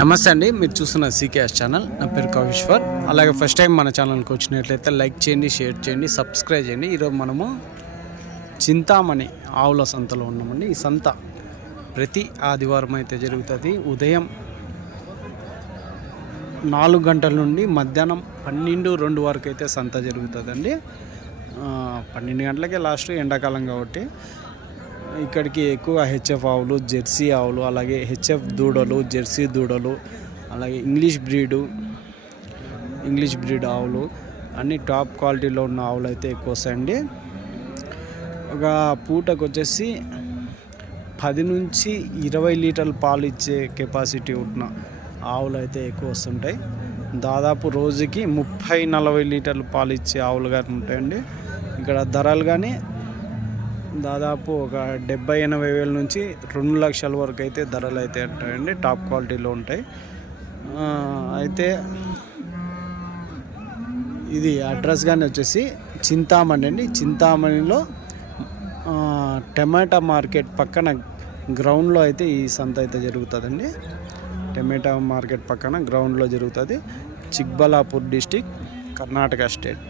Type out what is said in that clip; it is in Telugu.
నమస్తే అండి మీరు చూస్తున్న సీకేఎస్ ఛానల్. నా పేరు కవిశ్వర్ అలాగే ఫస్ట్ టైం మన ఛానల్కి వచ్చినట్లయితే లైక్ చేయండి షేర్ చేయండి సబ్స్క్రైబ్ చేయండి. ఈరోజు మనము చింతామణి ఆవుల సంతలో ఉన్నామండి. ఈ సంత ప్రతి ఆదివారం అయితే జరుగుతుంది. ఉదయం నాలుగు గంటల నుండి మధ్యాహ్నం పన్నెండు రెండు వరకు అయితే సంత జరుగుతుందండి. పన్నెండు గంటలకే లాస్ట్ ఎండాకాలం కాబట్టి. ఇక్కడికి ఎక్కువ హెచ్ఎఫ్ ఆవులు జెర్సీ ఆవులు అలాగే హెచ్ఎఫ్ దూడలు జెర్సీ దూడలు అలాగే ఇంగ్లీష్ బ్రీడు ఇంగ్లీష్ బ్రీడ్ ఆవులు అన్ని టాప్ క్వాలిటీలో ఉన్న ఆవులు అయితే ఎక్కువ వస్తాయండి ఒక పూటకు వచ్చేసి పది నుంచి ఇరవై లీటర్ల పాలు ఇచ్చే కెపాసిటీ ఉన్న ఆవులు అయితే ఎక్కువ వస్తుంటాయి దాదాపు రోజుకి ముప్పై నలభై లీటర్లు పాలు ఇచ్చే ఆవులు కానీ ఉంటాయండి. ఇక్కడ ధరలు కానీ దాదాపు ఒక డెబ్బై ఎనభై వేల నుంచి రెండు లక్షల వరకు అయితే ధరలు అయితే ఉంటాయండి. టాప్ క్వాలిటీలో ఉంటాయి. అయితే ఇది అడ్రస్ కానీ వచ్చేసి చింతామణి అండి. చింతామణిలో టమాటా మార్కెట్ పక్కన గ్రౌండ్లో అయితే ఈ సంత అయితే జరుగుతుందండి. టమాటా మార్కెట్ పక్కన గ్రౌండ్లో జరుగుతుంది. Chikballapur district Karnataka state.